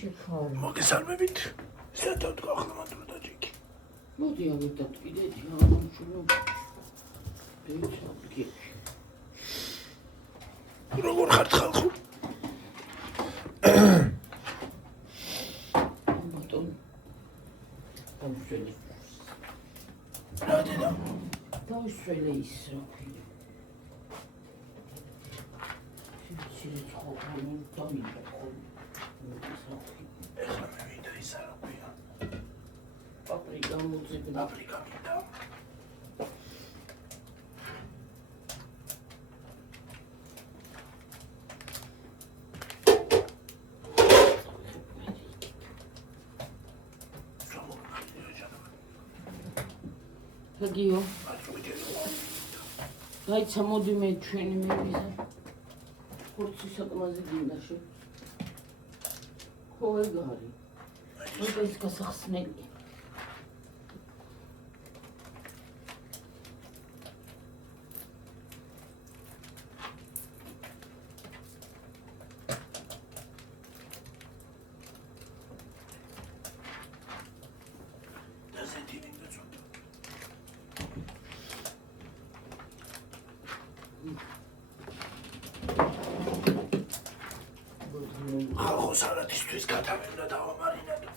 მოგესალმებით. საერთოდ გახლავთ დაჭიქი. მოდი ავიდეთ კიდე ამჩუნო. დეიცავდი. როგორ ხართ ხალხო? ბატონ. ამშველი. რა დედა? დავისველი ის რა ქვია. სიცილი ცხოვრობენ დამიდა ხოლმე. ეხლა მე ვიდა ის რა ქვია. პაპრიკა მოძებნა. პაპრიკა მინდა. გიო. გაიცა მოდი მე ჩვენი მევიზა. ხორცი საკმაზე გინდაში. ხო ეგარი. ეს გასახსნელი. ხალხო სარათისთვის გათავებდა დავამარინადო.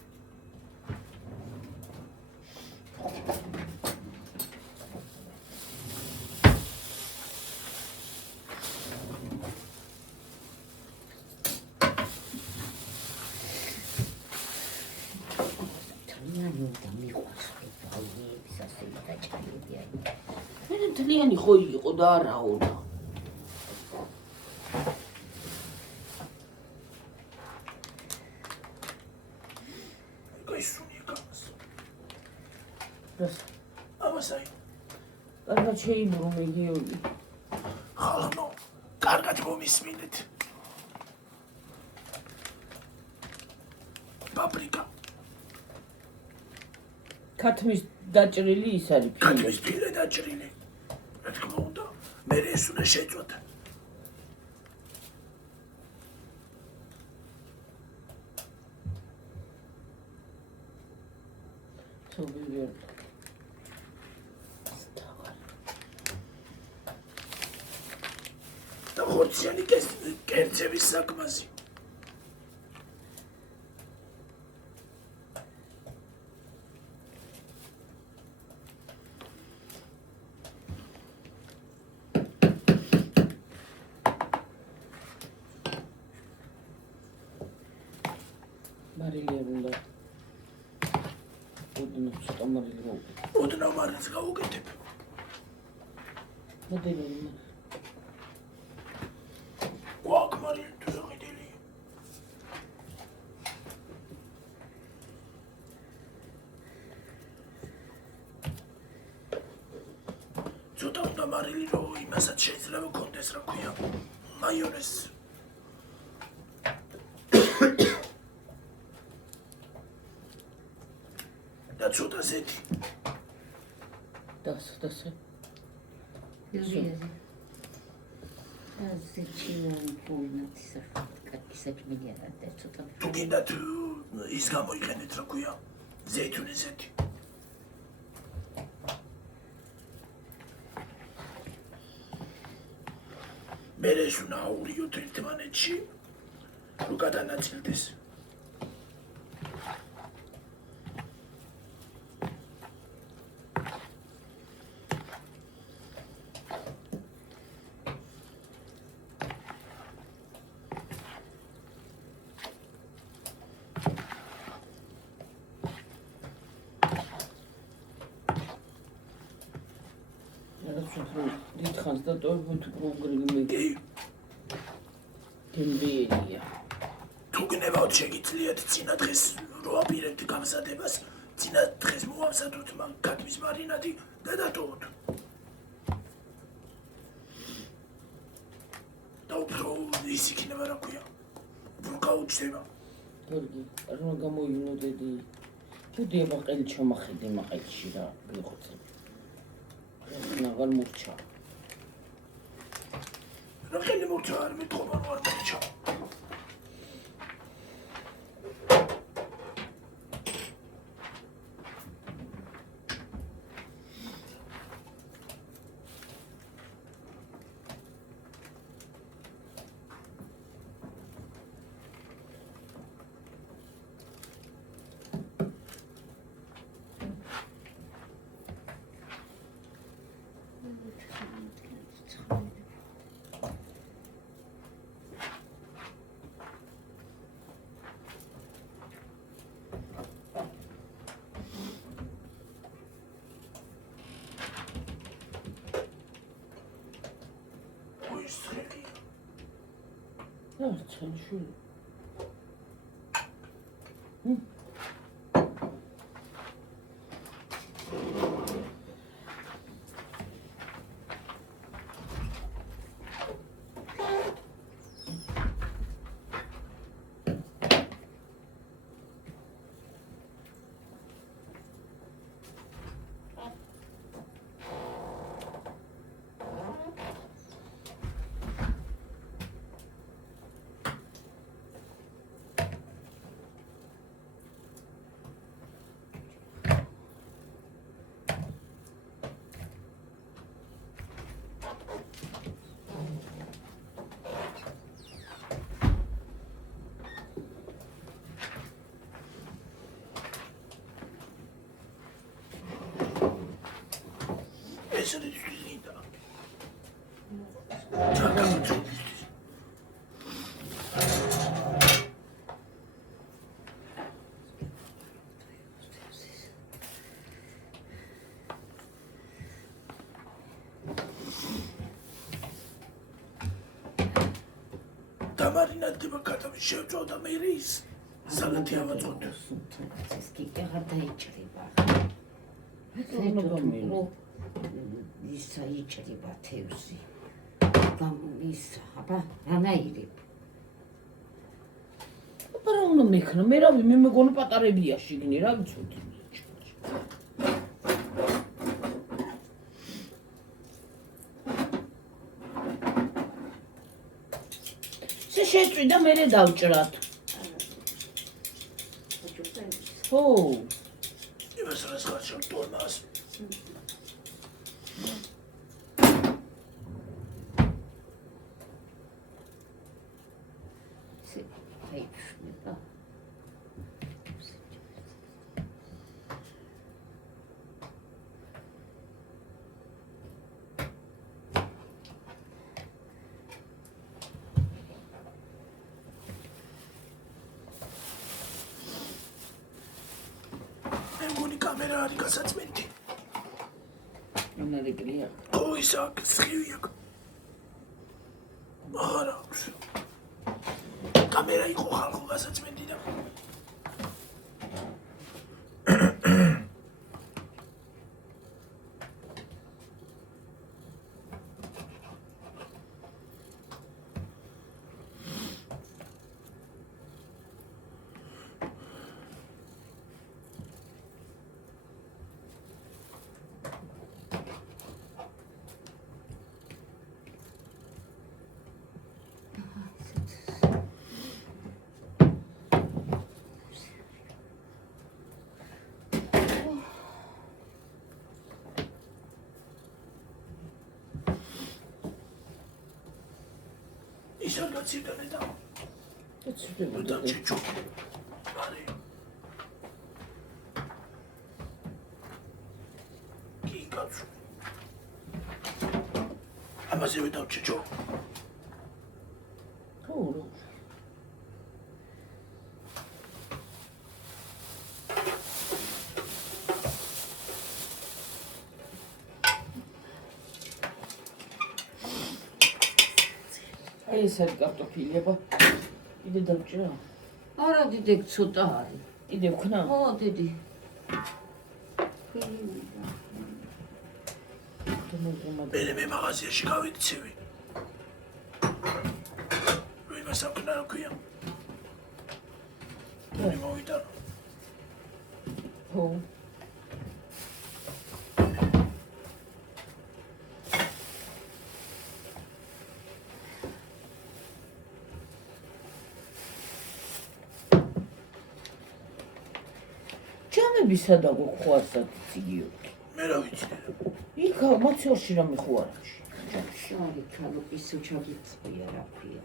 თლიანი ხო იყო და არაო და ამასაი კარგად შეიბრუნე გიორგი. ხალხო კარგად მომისმინეთ. პაპრიკა ქათმის დაჭრილი ის არის ფილმი. ქათმის ფილე დაჭრილი. რა თქმა უნდა მე ეს უნდა შეწყვეტა. და ხორციანი კერძების საკმაზი. მარილი უნდა ოდნავ ცოტა მარილი გავუკეთებ. ოდნავ მარილს გავუკეთებ. მოდელი გვაქვს მარილი თუ ზღიდელი. ცოტა უნდა მარილი რო იმასაც შეიძლება კონდეს რა ქვია. მაიონეზს. და ცოტა ზეთი. დასე. თუ გინდათ ის გამოიყენეთ რა ქვია. ზეითუნის ზეთი. მე ეს უნდა აურიოთ ერთმანეთში რომ გადანაწილდეს. დიდხანს და ტოვებთ პროგრამები. გემბია. თუ გნებავთ შეგიძლიათ წინა დღეს რო აპირებთ გამზადებას, წინა დღეს მოვამზადოთ ქათმის მარინადი და დატოვოთ. და უფრო ის იქნება რა ქვია. უფრო გაუჩნდება. გორგი, რა გამოივნო დედი. ჩუდი აბაყელი ჩამახედე მაყელში რა ვიხოცე. ნაღარ მურჩა. რა ხელი მურჩა არ მეთქობა არ მურჩა. ცხელშვილი. ეს არის წინდა. ჩაკავთ. დამარინადება კატამის შევწოდა მე ის სალათი ავაწოდე. ეს კი აღარ დაიჭრება. ისა იჭრება თევზი. გამომისა, აბა, რანაირი. აბა რა უნდა მექნა? მე რავი, მე მეგონა პატარებია შიგნი, რა ვიცოდი. შეწვი და მერე დავჭრათ. ხო. იმას რას ხარშავ თორმას. მეგონი კამერა არის გასაწმენდი. ანალიკია. ხო ის აქ სხივი აქ. არა. კამერა იყო ხალხო გასაწმენდი და ის არ გაცირდანე და ეცდება და ჩეჩო. არის. კი კაცო. ამაზე დავჩეჩო. ხო, რა. ეს არის კარტოფილი, აბა. კიდე დავჭრა. არა, დიდე ცოტა არის. კიდე ვქნა? ხო, დიდი. მე მაღაზიაში გავიქცევი. ვიღა საკნა ქვია. მე მოვიდა. ხო. ჯამებისა და გოხვარსად იგიო. მე რა ვიცი. იქ მაცორში რამე ხო არ არის. შარი ქალობის უჩაგიწია რა ქვია.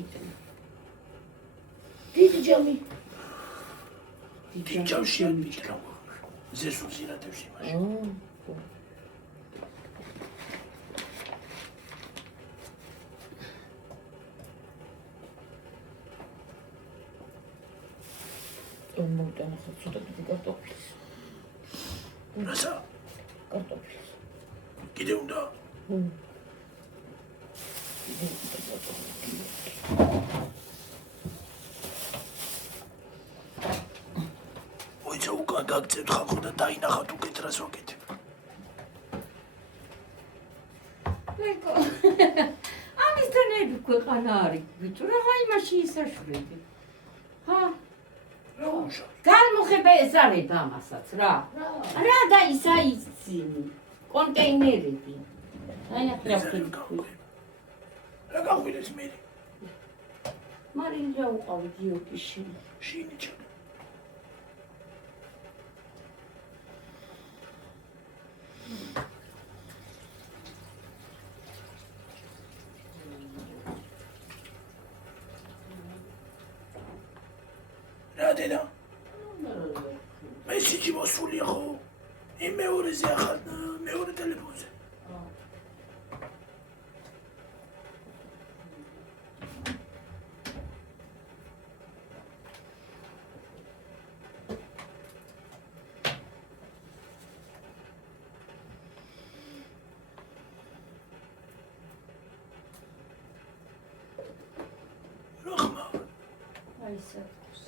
იტენ. დიდი ჯამი. დიდი ჯამში მიკრა. ზესუზირადებში მაშინ. მოვიტანა ხო ცოტა დიდი კარტოფილის. რასა? კარტოფილის. კიდე უნდა? მოიცა უკან გაგწევთ ხალხო და დაინახავთ უკეთ რას ვაკეთებ. ლეკო. ამისთან ერთი ქვეყანა არის, ბიჭო, რა იმაში ისაშვები. ჰა, რა უშავ. განმოხება ეს არის ამასაც რა. რა და ისა იცინი. კონტეინერები. აი ახლა რა გაღვიდეს მე? მარინჯა უყავი გიოკიში. შინი ჩა. რა დედა? მესიჯი მოსულია ხო? იმ მეორეზე ახალ მეორე ტელეფონზე. რა ხმა? აი საკუთს.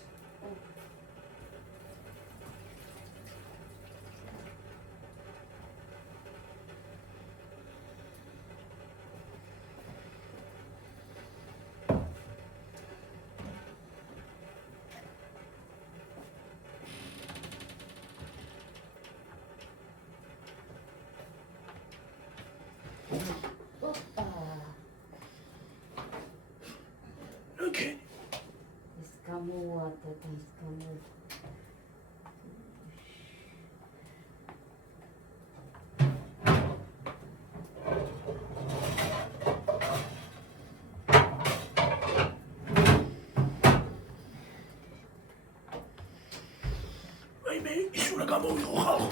Okay. ეს გამოუადა და ეს გამო. აი მე ის უნდა გამოვიღო ხალხო.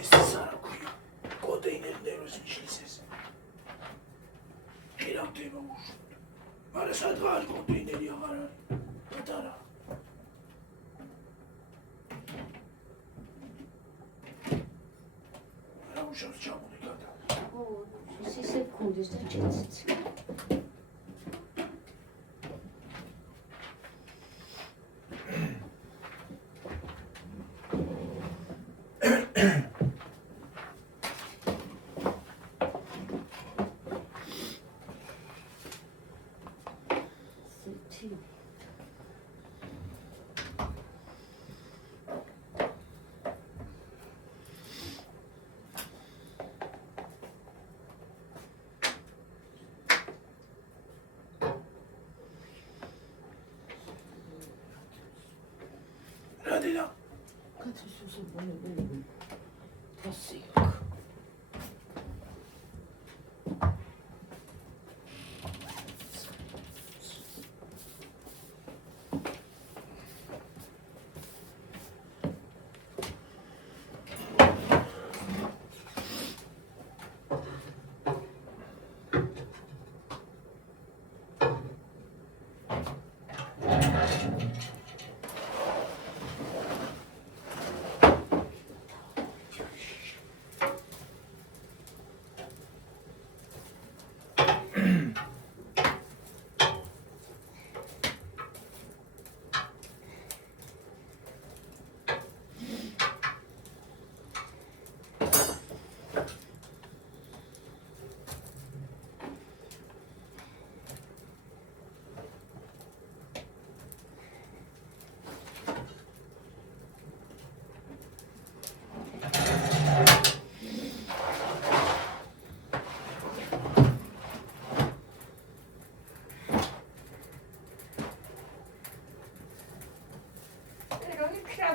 ეს არა ქვია. კონტეინერი ნერვს ნიშნის ეს. ხირავდება უშ. მაგრამ სადღა არის კონტეინერი აღარ არის. პატარა. რა უშავს ჩამოდი გადა. ო, ისე გქონდეს და ჩეციც. რა დედა? კაცის უსაბუნებელი. თასი აქვს.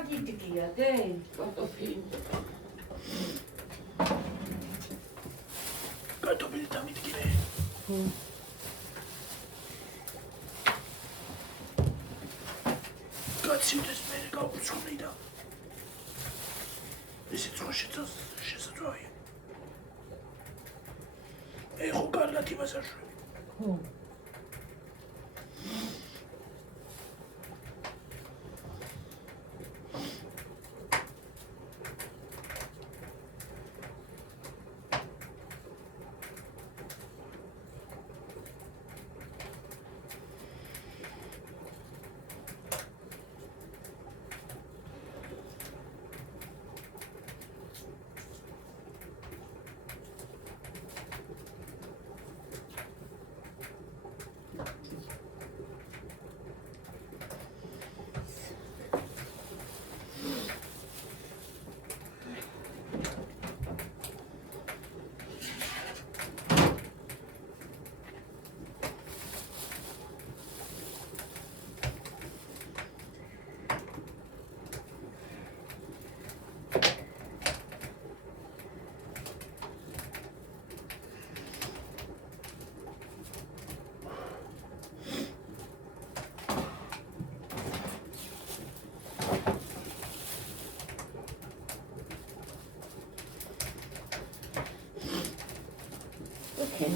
გიდგია დე კარტოფილი. კარტოფილი დამიდგინე. გაცივდეს მე გავუცხნი და ისიც ხო შესაძლოა. ეხო კარგად იმას აშვები. ხო.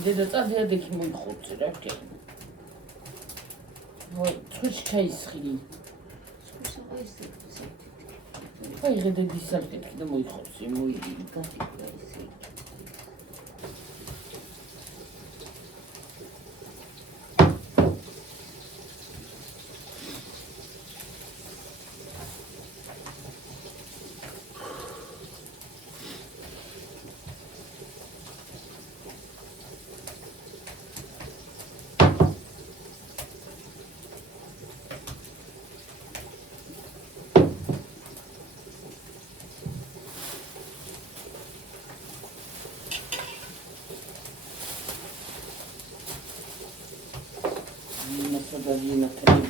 დედა წადია დექი მოიხოცე რა ქენი. ცუჩი ჩაისხილი. აი ღედა დისალკეთი და მოიხოცე მოიგი გასიკვა ესე. Sadalina trebe.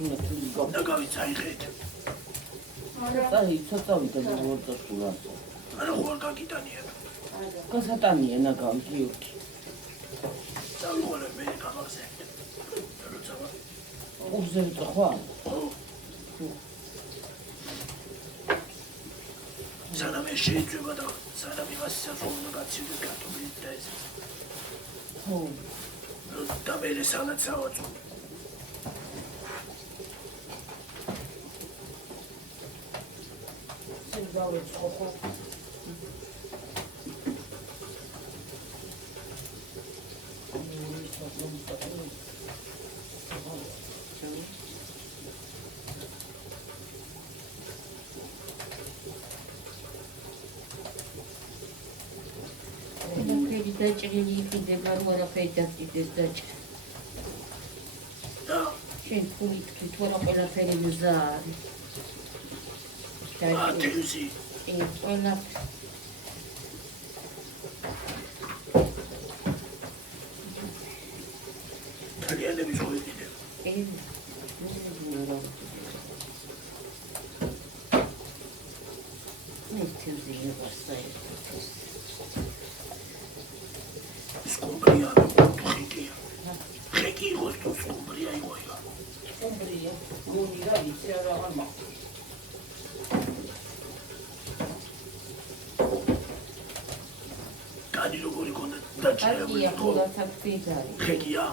Una tuligo. ნაგავიცაიღეთ. აი, ცოტავი და მოწა სულასო. არა ხوار გაგიტანია. გასატანია ნაგავი გიოქი. წავიღალე მე გამახსენე. როცა უზევდა ხო? სანამ შეიძლება და სანამ იმას საფონო გაცივდეს კარტოფილით და ეს. ხო. და მე სალატს ავაწვო. სიძავებს ხო. დაჭრილი იქნება, რომ არაფერი დაგდიდეს დაჭრილი. შენ ფული თქვი, თორა ყველაფერი მზა არის. ათევზი. ყველა თალიანების ხოვიდე. თევზი ვასწაი. Scumbria, ხიკია. ხიკი იყოს თუ სკუმბრია იყო. სკუმბრია, გონირა იცი არა ამა. კანი როგორი კონდა დაჭრილი ხო? ხიკია.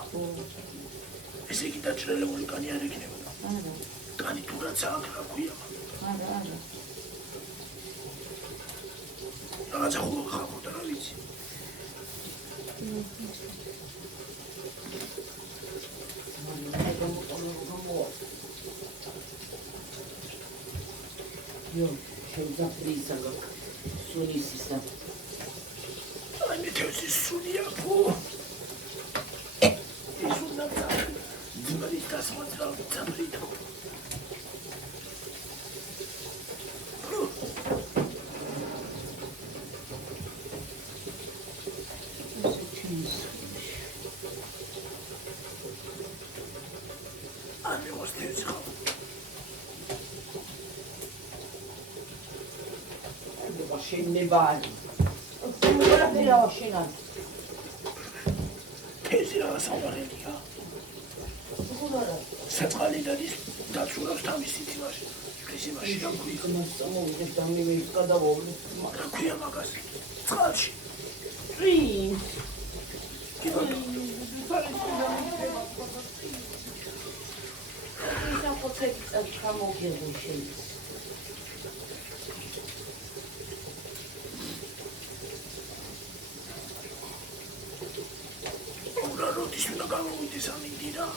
ესე იგი დაჭრილი კანი არ იქნებოდა. არა. კანი თურაც აქ რა ქვია. არა. რაღაცა ხო ხახოდა რა ვიცი. Yo, შეიძლება ისაა სულისისა. აი მე თევზი სულია ხო? ის უნდა ძმარის დასმოწრავ წამრიდო. Anne was tevzi xo. შეინებარი. ყველაფერი ავაშენან. თევზი რა საუბარია? საწყალი დადის დაცურავს თავისი თივაში. ეს იმაში რა ქვია? მოსწამოვიდეს და მე გადავოვლი. რა ქვია მაგას? წყალში. პრინც. ისა ხოცები წამოგიებო შეიძლება. როდის უნდა გამოვიდეს ამინდი რა?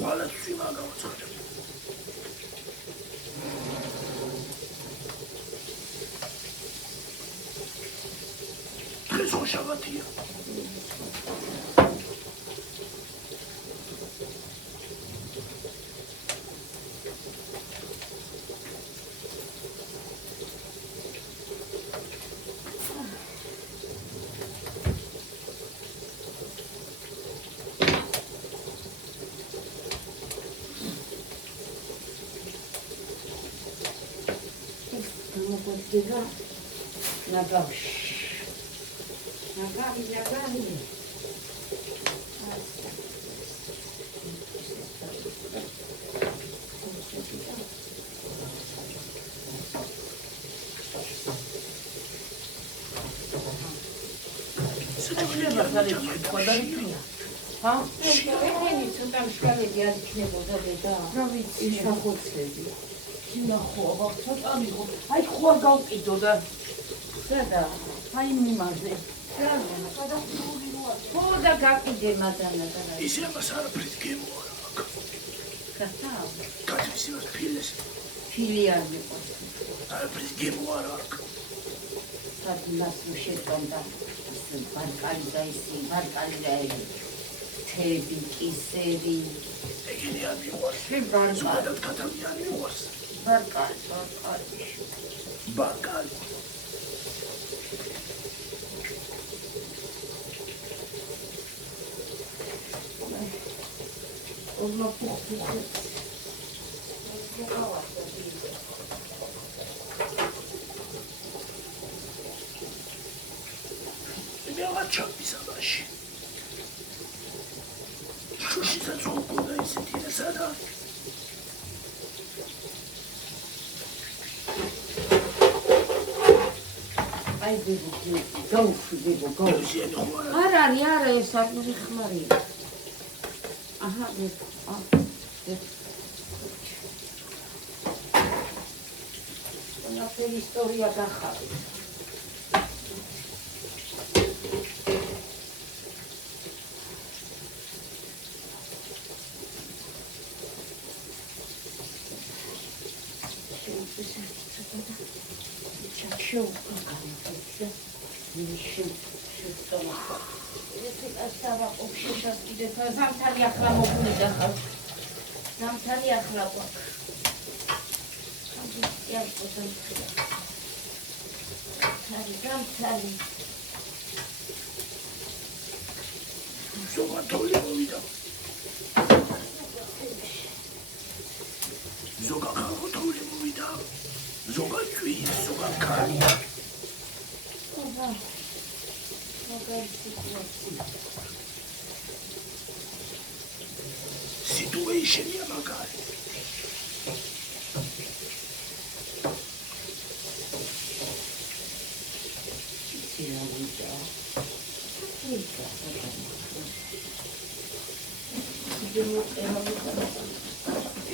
ყველას ვიმა გავაცხადებ. დღეს ხო შაბათია. ნაგავი. მაგალითად ხოდარია. ჰა? ეხენი ცოტა მსგავსი არ იქნებოდა დედა. რა ვიცი, ის ახოცები. ნახო, აბა ცოტა მიყო. აი ხო არ გავყიდო და სადა? აი მიმაზე. ხო და გაკიდე მადანა და რა. ისე ამას არაფრით გემოარა აქ. გასაო. კაცის იმას ფილეს. ფილი არ მიყვარს. არაფრით გემოარა აქ. სადმას შეჭონდა. ბარკალი და ისი, ბარკალი და ისი. თები, კისერი. ეგენი არ მიყვარს. ბარკალი. ზოგადად კატალია არ მიყვარს. ბარკალი. ბარკალი. ოზმა ფუხ-ფუხი. მე აღარ ჩადის ამაში. შუშისაც უყურდა ისეთი და სადა. აი დებო, გაუშვიდებო, გაუშვიდებო. არ არის, არა ეს არ მიხმარია. აჰა, ყველაფერი ისტორია გახარით. ზამთარი ახლა მოგვიდა ხარ. ზამთარი ახლა გვაქვს. ზამთარი. ზოგადული მოვიდა. ზოგადული მოვიდა. ზოგადული, ზოგადული. Situation-ია მაგარი.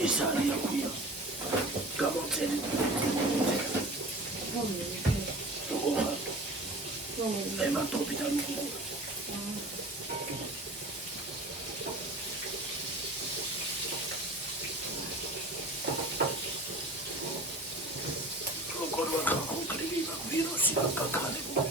ის არის აქვია. გამოწერილი. ემატობიდან მიყურა. როგორ ვარ კონკრეტული ვირუსი არ გაქანებო.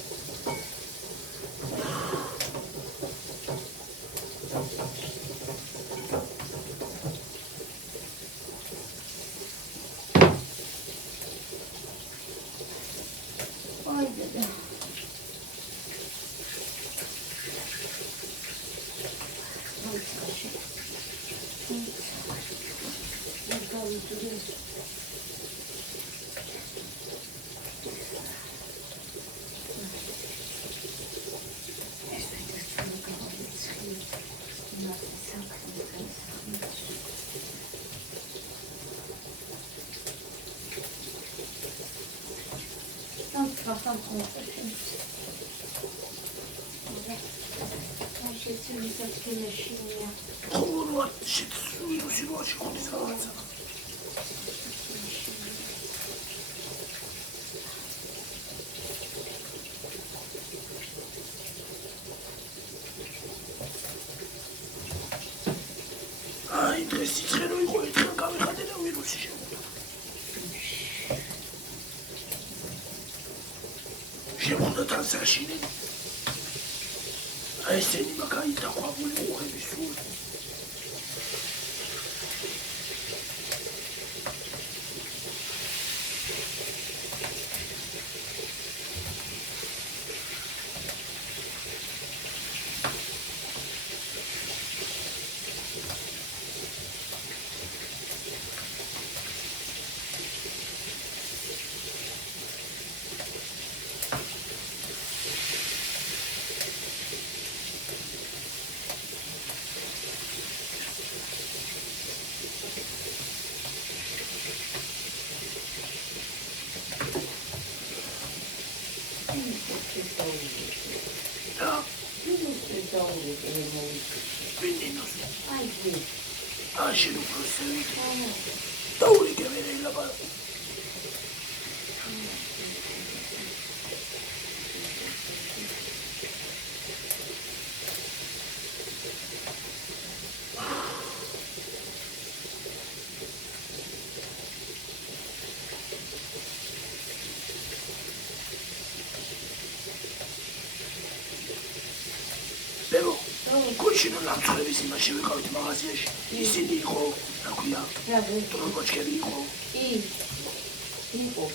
What shit? ვირუსი რო შეხვდის რაღაცა. აი დღეს სიცხე რო იყო ერთხელ გავიხადე და ვირუსი შემოვიდა. შემოვიდა თან საშინელი. აი ესენი მაგარი დაყვავული უხები სულ. აი ზე. შენ უფრო სევით. დაურიგე მე ელაპარაკ. Κοჩინო ლამწრების იმაში ვიყავით მაღაზიაში. ისინი იყო, რა ქვია? ტრობოჩკები იყო. იყო.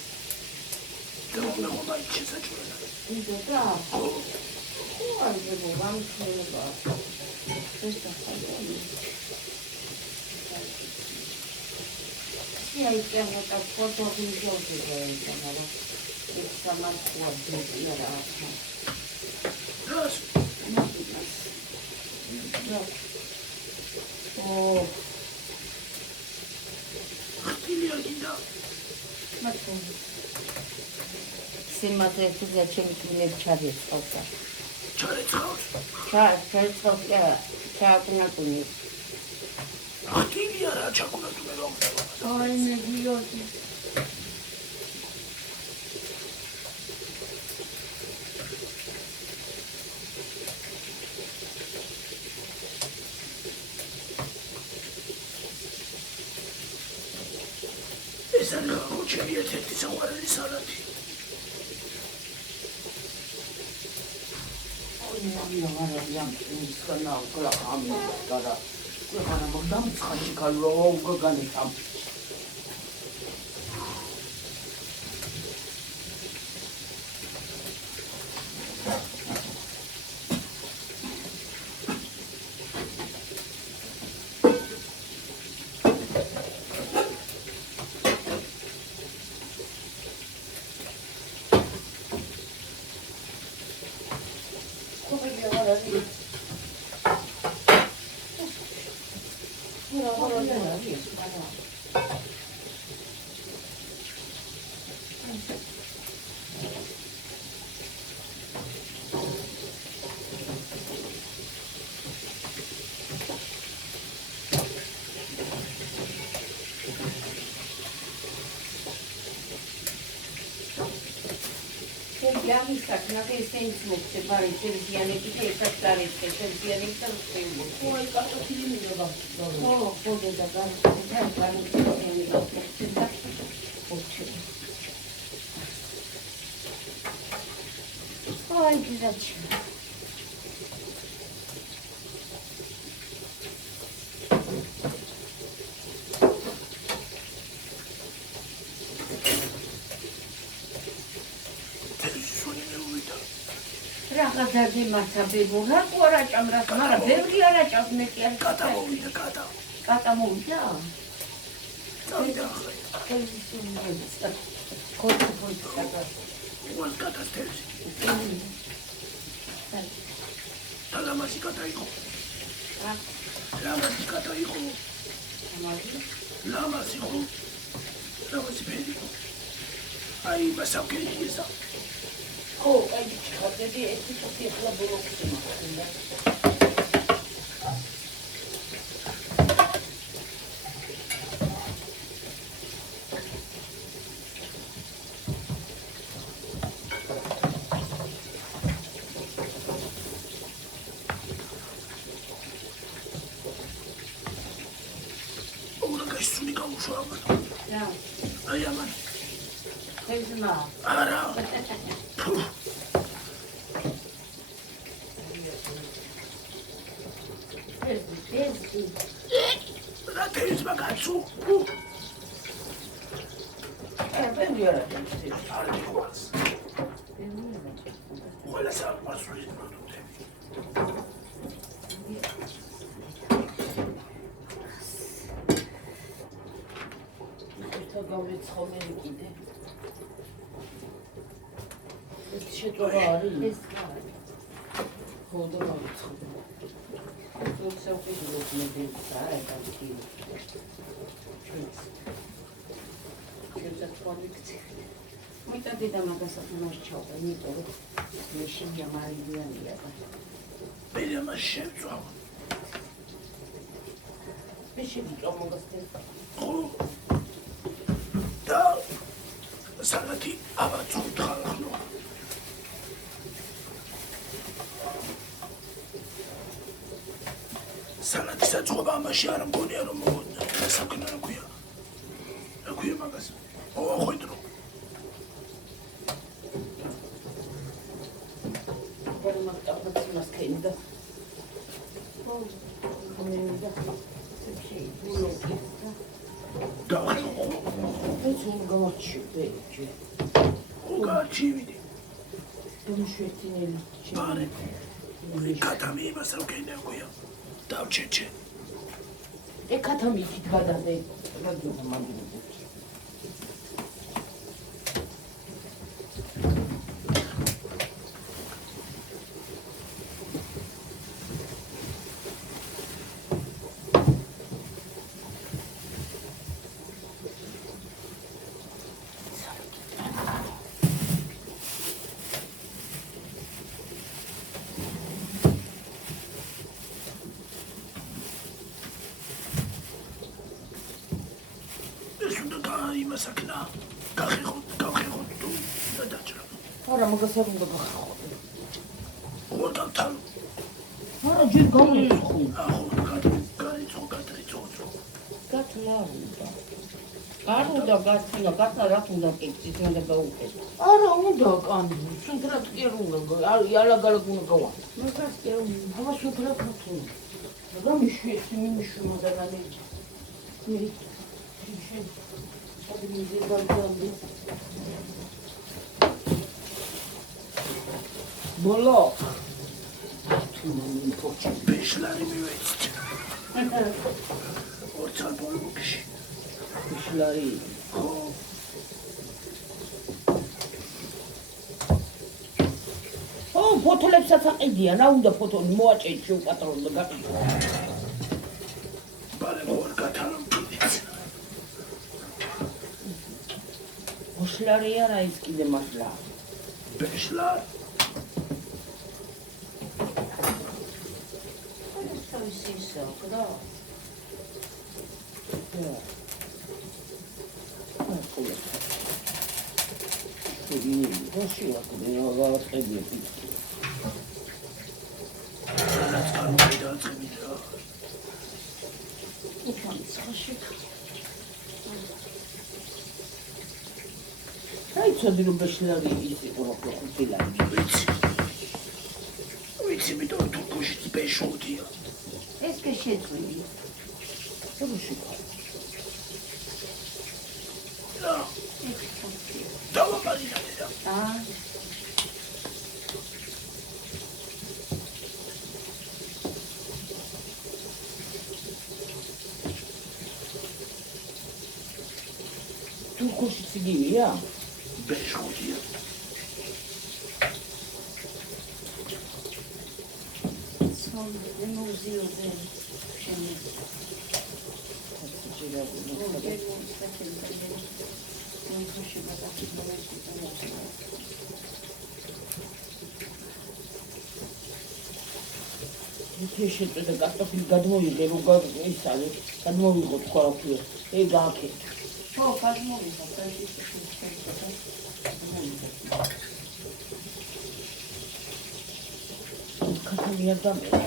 და მომაი შესაჭრელა. იდა. აი ზებო გამხდება. ეს ახალი. სიაიკა მოთა ფოტო ვიდეოზე გამარა. ეს სამართლია ძერა. რას? ო ხტილია გინდა მათონ სიმათე თუზა ჩემი კილებ ჩარეცხავდა ჩარეცხავს ჩარეცხავდა ჩაკუნაკუნი ხტილია რა ჩაკუნაკუნი რომ აი მე გიოდი ჩემი ერთ-ერთი საყვარელი სალატი. Ямის საკნაკე ისენის მოხდება რეზერვიანები და ეკასტარეთ რეზერვიანები და რუსები. ой, კარტოფილი მინდა. ხო, და განსაკუთრებული მოხდება. აი, გიჟაჩი. Ragadadi masabebu, ra qora camras, mara ბევრი არა ჭამს მეტი არის. კატამოვიდა. კატამოვიდა? წავიდა. კოტა. უას კატასტებს. ლამაზი კატა იყო. ლამაზი კატა იყო. ლამაზი იყო. ლამაზი ფერი. აი მასაკელი ისა. ხო, აი ჩხატები ერთი ფოტი ახლა ბოლოქში მოხდა. ისუნი გაუშვა. რა. აი ამან. ხეზმა. არა. რა თეის მაგაცუ? ბევრი არა ჭამს. არა თქოს. ყველა საყვარელი პროდუქტები. ერთა გავიცხომელი კიდე. ეს შეტყობა არის? ეს არის. ხო და გავიცხომელი. Все увидела, что мы да, это такие. Что-то конвикты. Мы тогда дома гасатнашчал, не то. Вещи я маленькая. Берем шефцу. შეგვიწვა მოგასწრებ. ხო და სალათი აბაცულ ხალხო სალათი საწყობა ამაში არ მგონია რომ საკნა რა ქვია მაგას ოახვედრო გერი მაგტაბაც იმას ქენდა. და ეს უგავჩი ბეჭი. უგაჩივიდი დომშვეთინელი პარე კატამი იმას რა ქვია დავჩეჩე ეკათამი თითბადაზე რადიო მაგინე. იმასაკნა გავხეხოთ თუ და დაჭრა არა მაგასაც უნდა გახარო. ორგანთან არა ჯერ გამიცხო. ახო გადრიცო გათლავდა. არ უნდა გაცნა, გაცა რა უნდა კეთდეს, უნდა გაუკეთო. არა უნდა კანი. სუნთრად კი არ უნდა. ალაგალაგ უნდა გავა. მაგას კი არ უნდა. აბა სუნთრად ხათო. გამიშვი მიმიშვი მოდაგანი. მერი. ბოლო თუ მომიწოჩი ბეშლარი მივეცით ორცალ ბოლოკში ბეშლარი ო ფოტოებსაც აყიდია რა უნდა ფოტო მოაჭეჭი უპატრონო და გაყიდო ბარე მოვარ გათალო ბეშლარი არა ის კიდე მასლა ბეშლარი ისო, რა. როშია კუდეა ყებიები. რაც გამოვიდა წმინდა. უჩვენს ხოში. აი ცოდი რომ ბეშლარი ის იყო რა ხუთილარი. ვიცი მითო თურქუში ბეშოდია. ეს კი შეწყვილი. როშია. დავა მარინადე და. თურქუში ციგია? ბეშოდია. მუზეუმზე შემიძლია. შეჭრა და კარტოფილი გადმოვიღე რომ ის არის გადმოვიღო თქვა რა ქვია ეგ გააკეთე ხო გადმოვიღო და ის ქართული არ დამეყო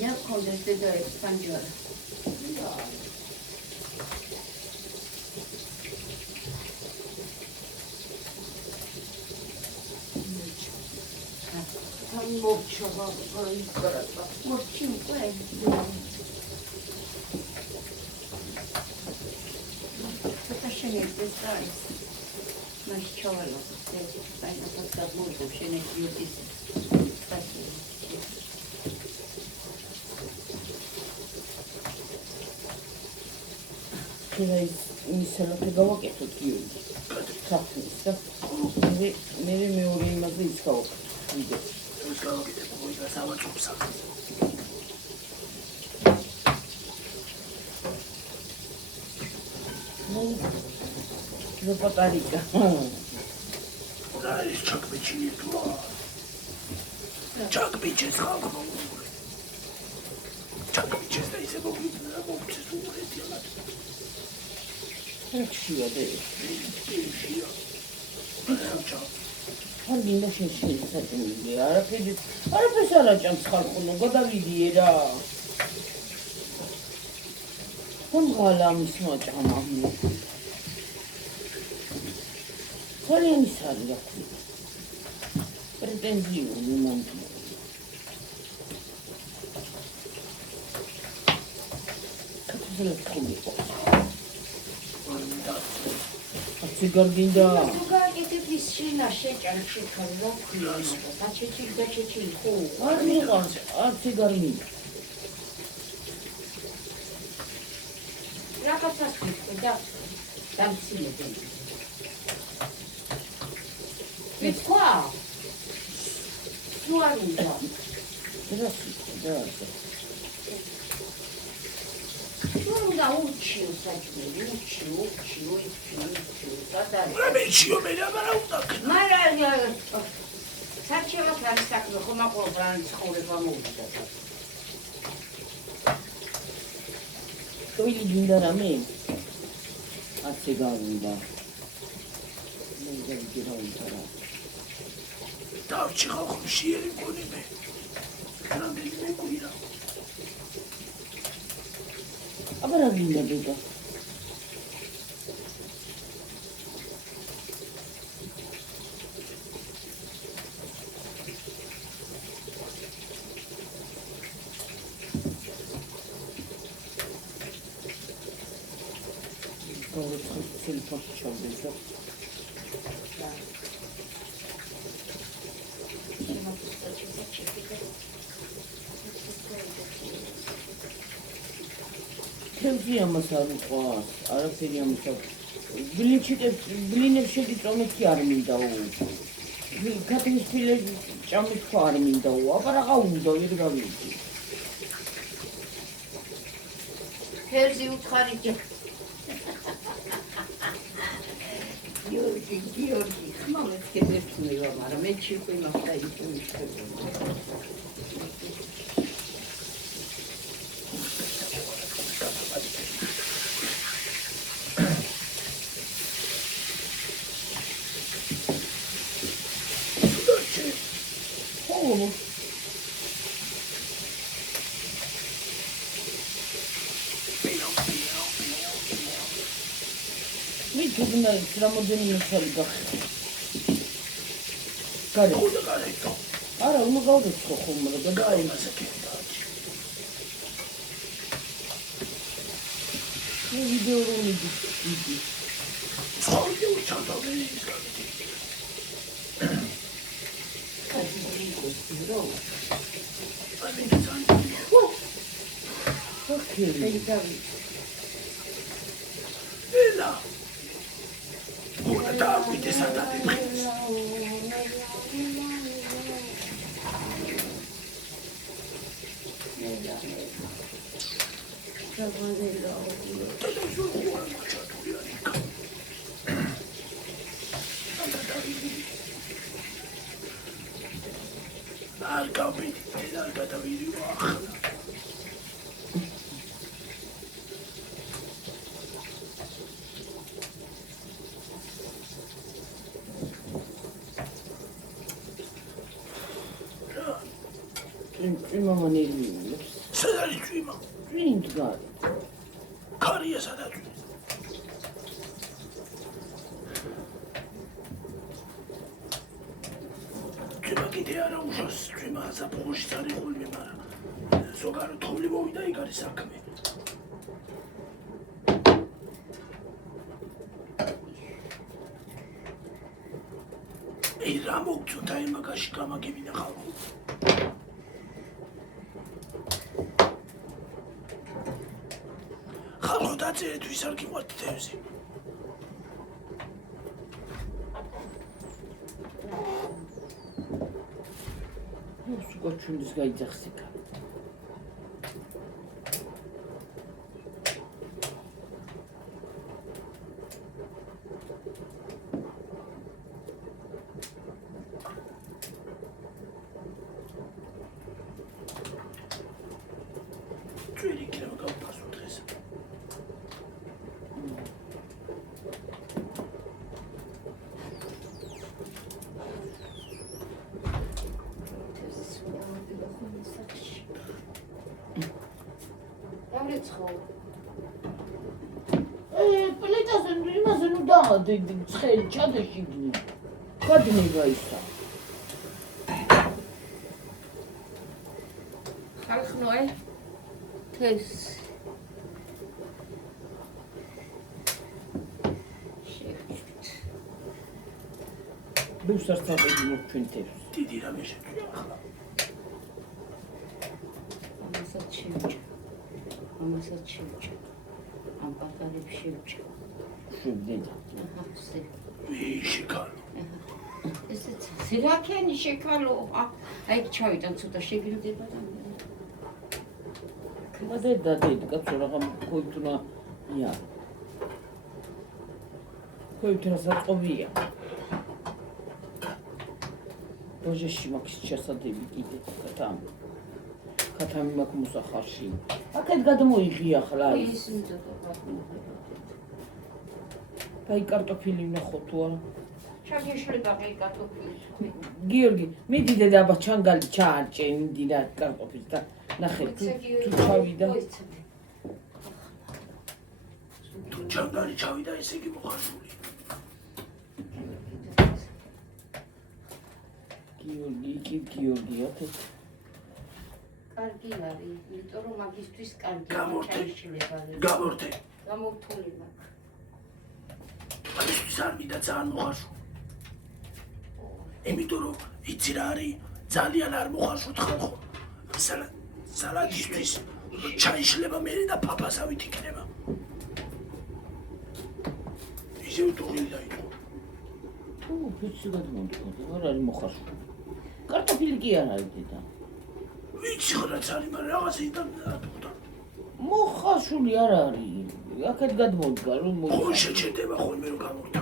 ია კონდეს და სამჯარა. Morcio, morci quello. Questa scenetta stai. Ma sciolo, stai una cosa molto scene più di მისალა გავაკეთო კიო. საფრისა. მე მეორე იმაზე იცავ. ვიდეო. ეს გავაკეთე მოიდა სავაჭროს საქმეს. ნუ პატარიკა. ის ჩაკბიჩი თუ ჩაკბიჩის ხალხო. ჩაკბიჩის და ისე მოგიწევს უბრალოდ. ხშია და ისია. არ გინდა შეშინსაწინი არაფერს არ აჭამს ხალხო ნუ გადავიდიე რა ხომღალამის მოჭამა ძალიან ის არის აქვე პრეტენზიული მომენტი კაცზე თქვი ციგარგინდა ეს შენა შეჭარში ხალხო ქვია და ჩეჩი ხო არ მიყვარს არ ციგარგინდა რაღაცას ვიქო და დამცინებელი ვიქვა თუ არ უნდა და უნდა უჩიო საჭმელი უჩიო გადარი რამეჩიო მე რა უნდა მარა საჭმელად არის საქმე ხომ აყოლბრან ცხოვრება მოვიდა ტოილი გინდა რამე აცი გავიდა მე გიგირაუნდა დავჭი ხალხო შეერი მქონი მე რამდენი მეკვირა აბა რა გინდა ბედა telefonu çaldı. Kevzi amasalı qoas, araseli amasalı. Bilinip şeydi çomek yarımında o. Katmış bile çomek yarımında o. Abara qavunda yeri qavildi. Kevzi utkharıcı. Georgi. Mama skedepsmiyor ama ben çirkin hafta yıkılmıştım. Oğlum. Mi çocuğuna sıramodunu mesela Kare. Ara onu kaldı sokulmalı da daha iyi. Ne videoları izledi. Sağ ol çanta beni izledi. Okay. Ela. Una da qui te salta di prince. Arca beni, arca da video. Prima maneira. სადარი წვიმა? წვინი მდგარი. ქარია სადაც. წვიმა კიდე არა უშავს, წვიმა საფუღში წარიყოლმე, მაგრამ ზოგადად თოვლი მოვიდა, იქ არის საქმე. რა მოგწონდა იმაგაში გამაგებინა ხალხო? ხალხო დაწერეთ ვის არ გიყვართ თევზი. სულ ჩვენს გაიძახსიკა. წვირი იქნება გავფასო დღეს. პლიტაზე იმაზე ნუ დაადე ცხელი ჩადეში გინი. გადმება ისა. ხალხნოე თეს ბუსარს წადი მოგვჩენ თევზს. დიდი რამე შეგვიძლია ახლა. ამასაც შევჭა. ამ პატარებს შევჭა. შევდედა. შეკალო. ესეც ზირაქენი შეკალო. აი ჩავიდა ცოტა შეგირდება და დადედ კაცო რაღაც ქოითუნა ია. ქოითუნა საწყობია. ბოჟეში მაქვს ჩასადები კიდე კატამ. კატამი მაქვს მოსახარში. აქეთ გადმოიღია ახლა ის. ის მიდოდა. დაი კარტოფილი ვნახო თუ არა. ჩაგეშლება ყი კარტოფილი. გიორგი, მიდი დედა აბა ჩანგალი ჩაარჭე მიდი რა კარტოფილს და ნახე თუ ჩავიდა. თუ ჩანგალი ჩავიდა ესე იგი მოხარშული. გიორგი ათეთ. კარგი არის, იმიტომ რომ მაგისთვის კარგი გამორთე. გამორთული მაქვს. მაგისთვის არ მინდა ძალიან მოხარშო. იმიტომ რომ იცი რა არის, ძალიან არ მოხარშოთ ხალხო. სალატისთვის ჩაიშლება მე და ფაფასავით იქნება. ისევ თოვლი დაიწყო. თუ ფიცი გადმოვიდა, არ არის მოხარშო. კარტოფილი კი არ არის დედა. ვიცი ხო რაც არის, მაგრამ რაღაც იდან დადუხდა. მოხარშული არ არის. აქეთ გადმოვიდა რომ ხო შეჭედება ხოლმე რომ გამორთა.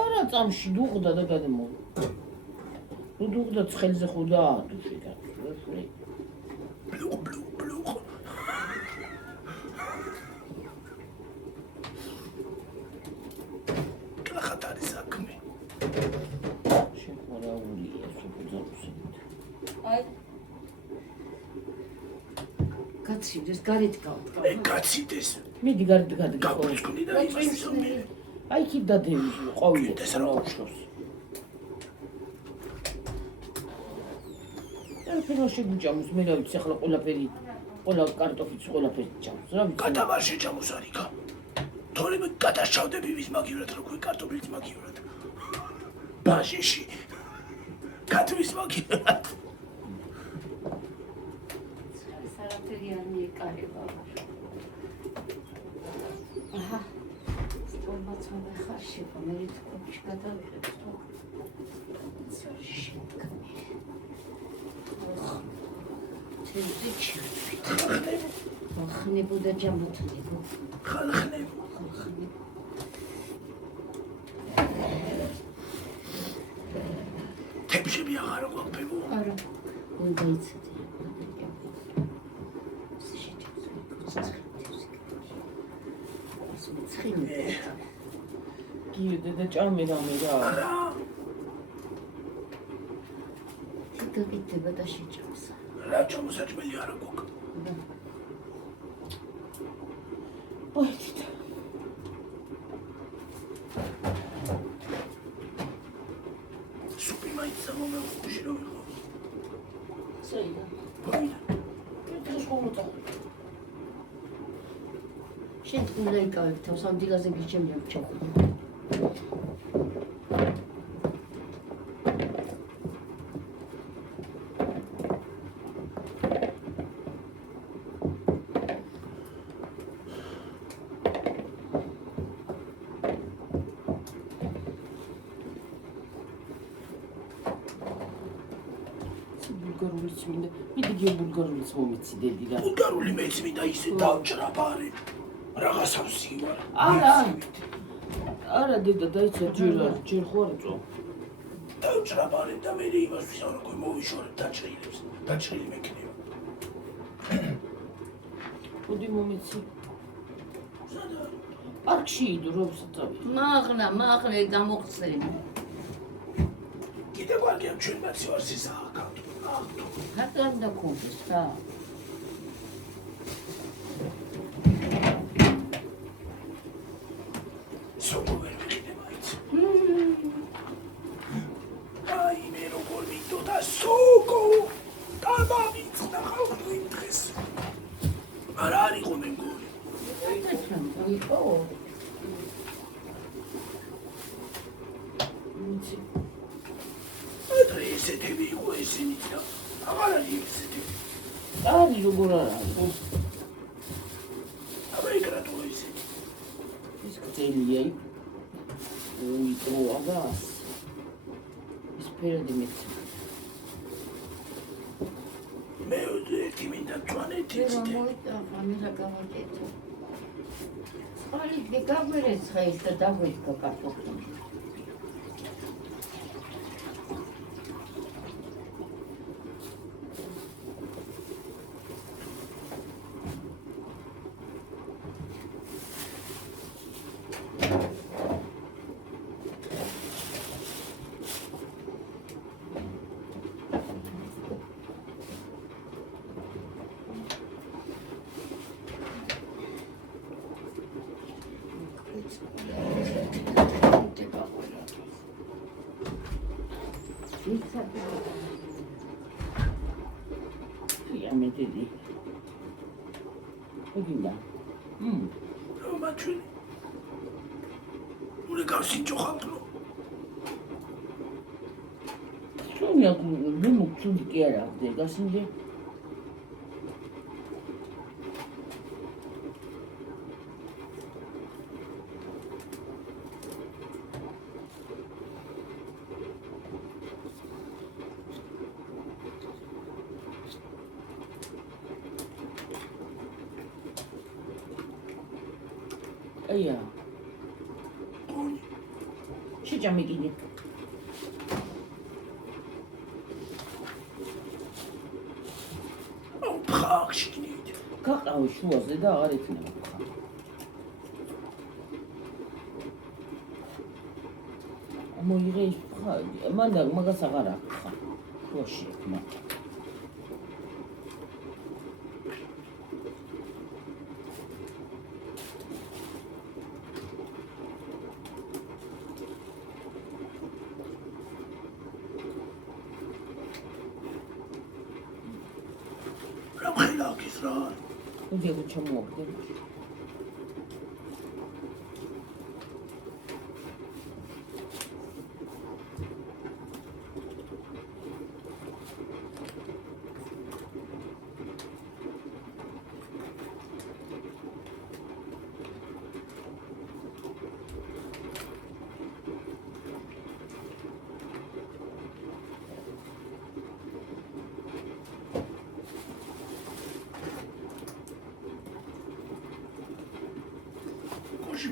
არა წამში დუღდა და გადმოვიდა. ნუ დუღდა ცხელზე ხო დაადუში და ბლუყ. კახათ არის საქმე. შეფარაულია სუპუძარუსებით. აი კაცივდეს გარეთ გავდგა. კაცივდეს. მიდი გარეთ გადაგიხო. გაგუჭკნი და იმას ვისწავლე. აი კი დადევი ყვავია ეს რა უშვოს. ფინო შეგვიჭამოს მე რა ვიცი ახლა ყველაფერი ყველა კარტოფილს ყველაფერი ჭამს რა ვიცი. კატამარ შეჭამოს არიქა. თორემ კატაშავდები ვის მაგივრად რო კარტოფილს მაგივრად. ბაჟიში. კატვის მაგივრად. სარაფერი არ მიეკარება. აჰა. სტორმაცმა ხარში მომერით კოჩი გადავიღებ თო. ხნებო და ჯამოთნებო. ხალხნებო. თებშები აღარ გვაქვს. არა. უნდა იცოდე. გიოდე და ჭამე რამე რა. არა. გაგიდება და შეჭამს. რა ჩამოსაჭმელი არა გვაქვს. მოედით. სუპი მაინც გამომეუხუში რომ იყო. საიდან? ვაიდან? ეს ხომოთა. შენ უნდა იკავებ თავს ამ დილაზე გიჩემია ჩახო. ბულგარულიც მინდა. მიდი ბულგარულიც მომეციდები რა. ბულგარული მეცმინდა ისე დავჭრაბარი. რაღაცას ივარ. არა დედა დაიცა ჯერ ხო არ წო. დავჭრაბარი და მე იმას ვისაუბრე, როგორ მოვიშორებ დაჭრილებს. დაჭრილი მექნება. მოდი მომეცი. სადა? პარკში იდო რომ სათავე. მაღლა გამოხსენი. კიდე გვარგია ჩვენ მაცივარს ისაა. ხატარ და კონდეს რა. სოკო ვერ ვიყიდე მაინც. აი მე როგორ მიდოდა სოკო. დამავიწყდა ხალხი იმ დღეს. არ არისო მე მგონი. იყო. ადრე ესეთები იყო ესენი და აღარ არის ესეთები. არის როგორ არ არის. აბა ეკრატო ესეთი. ის გწელია. უიტრო აგას. ის ფერადი მეცი. მე ერთი მინდა თვანეთი რა ციტე. ამირა გამოკეთე. ხალი გაგაბერეს ხაის და დაგვიდგა კარტოფილი. Ja, mit dir. Ugina. Roma ჩვენ. უნდა გავსინჯო ხალხო. Sonia, მე მოგწონდი კი არა, გასინჯე. Aia. შეჭამი კიდე. ხახში გნით. გაყავი შუაზე და აღარ ექნება ხა. მოიღე ის ხა, მაგას აღარ აქვს ხა. შუაში ექნება. ხელაკის რა. მოდი ეგ ჩამოვაგდე.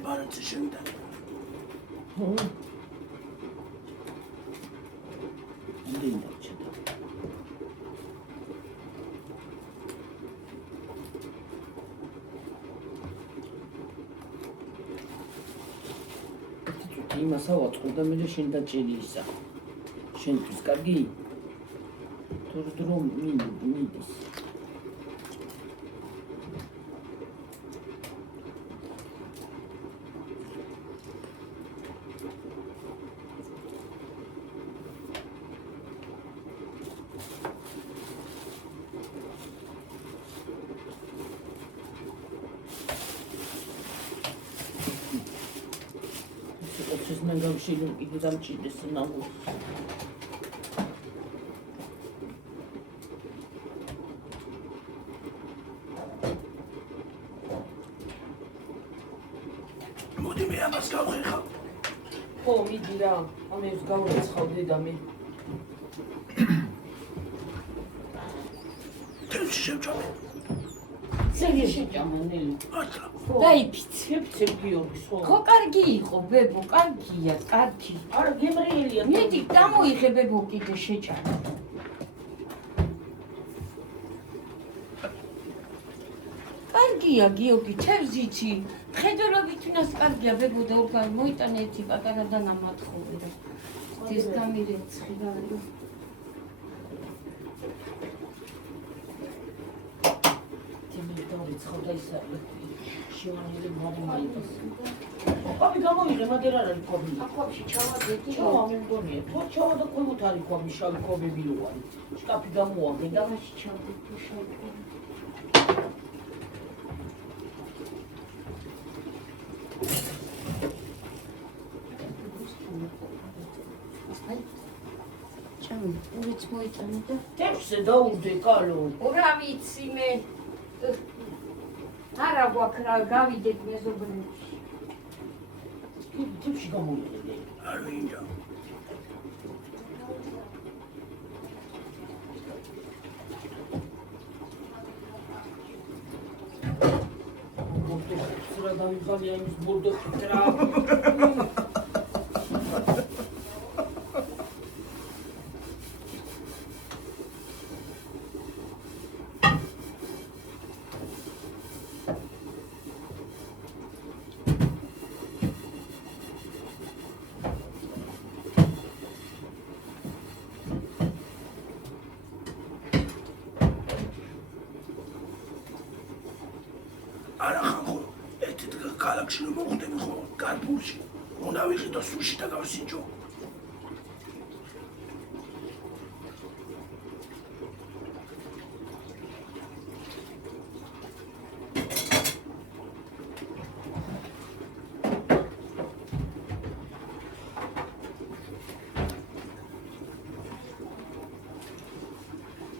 ბარემზე შევიდა. დინდა ჩდა. იმასა ვაწყობდა მე და შენ დაჭერი ისა. შენთვის კარგი? თუ დრო მიდის. ეს მე გავშილო კიდე დამჭირდეს ნაუ. მოდი მე ამას გავხერხავ. ხო, მიდი რა. ამას გავეცხავდე და მე. თელში შევჭამე. ზეგი შეჭამანელი. ატა. დაიფიცე. ფიფცე გიორგი ხო. ხო კარგი იყო ბებო, კარგია, კარგი. არა გემრიელია. მიდი გამოიღე ბებო კიდე შეჭამა. კარგია გიორგი, თევზიცი. ხედავით ვინას კარგია ბებო და ორგანი მოიტანე ერთი პატარა და ნამათხოვე რა. ეს გამირეცხი რა. ცხოდა ისა შევანილი მომაიყოს. აბი გამოიღე მაგერ არ არის ქობი. აკوابში ჩავადედი. ჩავა მე მგონია. თუ ჩავა და ყოლოთ არის ქობი შავი ქობები უარი. შკაფი გამოაგე და მაშინ ჩავდედი შევიდე. ჩავი, უიც მოიტანე და თემზე დაურდე კალო. რა ვიცი მე არა გვაქვს რა გავიდეთ მეზობლებში. თემში გამოიღე. არ ვინდა. სურა დავიღალია იმის ბულდოგით რა. არა ხანხო, ერთი დღე ქალაქში რომ მოხვდები ხო, კარპურში. უნდა ვიყიდო სუში და გავსინჯო.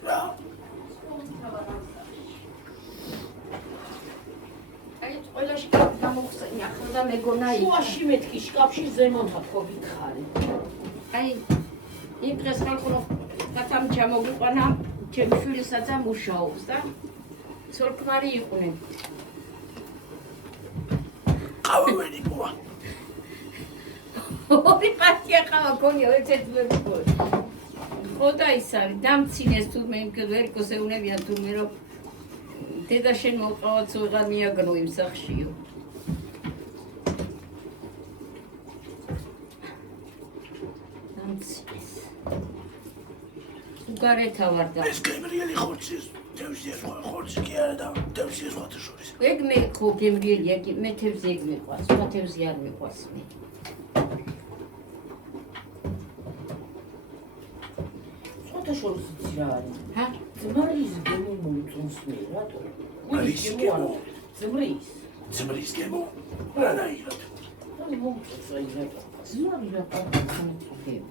რა? ყველაში გამოგხსენი ახლა და მეგონა იქ. შუაში მეთქი შკაფში ზემოთად ხო გითხარი. აი იმ დღეს ხალხო კაცამ ჩამოგიყვანა ჩემი შვილისაც ამუშაობს და სოლქმარი იყვნენ. ყავევენი ბოა. ორი პარტია ყავა გონია ერთ-ერთი ვერ გქონი. ხო და ის არის დამცინეს თურმე იმ კერკოს ეუნებიან თურმე რომ დედა შენ მოყავაც ვეღარ მიაგნო იმ სახშიო. დამცინეს. უგარეთა ვარ და ეს გემრიელი ხორცის, თევზია სხვა ხორცი კი არა და თევზია სხვათა შორის. ეგ მე ხო გემრიელია, მე თევზი ეგ მიყვარს, სხვა თევზი არ მიყვარს მე. სხვათა შორის იცი რა არის? ჰა? ძმრის გემო მომწონს მე, რატო? არის გემო? ძმრის. ძმრის გემო? რანაირად? რა მომწონს რა ის რატო? ზორი რა პარტია.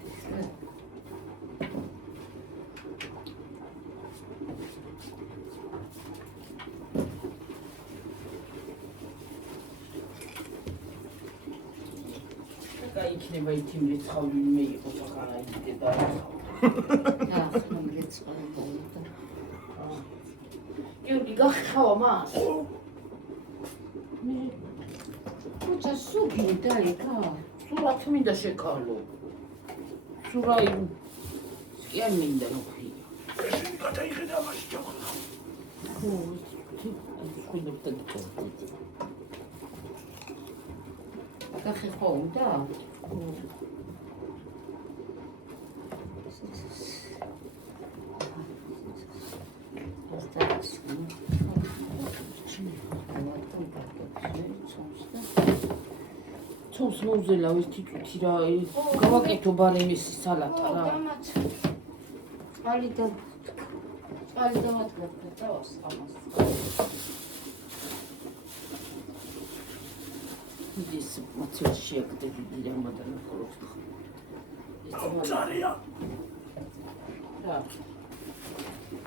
იქნება ითი მეცხავი მე იყო სახარა იდე და ახლა მეცხავი. გიორგი გახხავა მას? მე ხუცა სუგი დაიკა. სურათ მინდა შეკალო. სურა იმ კი არ მინდა ნოხი. შენ გადაიხედა მაშინ ჩავხერხავ. ხო, ხულებდა გიყო. გახეხო უნდა? ცოს მოუზელა ეს თვითი რა გავაკეთო ბარემის სალატა რა. წყალი დამატგებ და დავას ამას. ის მოცილს შეაგდები დიდი რამადან ხოლოს. წარია. რა.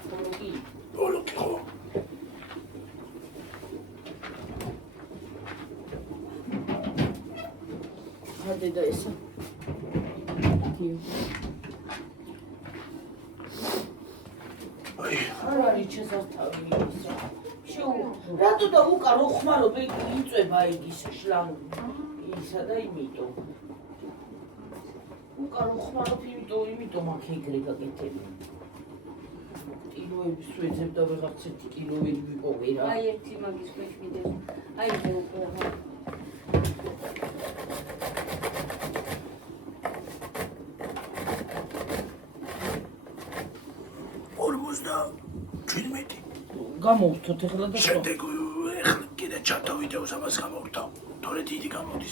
ხოლმე ბოლოკი ხო? ხადედა ესა. აი, არ არის შესასწავლი ისა. რატო და უკან რო ხმარობ იწვება იგი შლანგი ისა და იმიტომ. უკან რო ხმარობ იმიტომ აქ ეგრე გაკეთები. კილოების თუ ეძებ და ვეღარც ერთი კილოები ვიპოვე რა. აი ერთი მაგის ქვეშ ვიდეო. აი მე უკვე რა. 47. გამოვთოთ ეხლა და შემდეგ ეხლა კიდე ჩატო ვიდეოს ამას გამოვთავ. თორე დიდი გამოდის.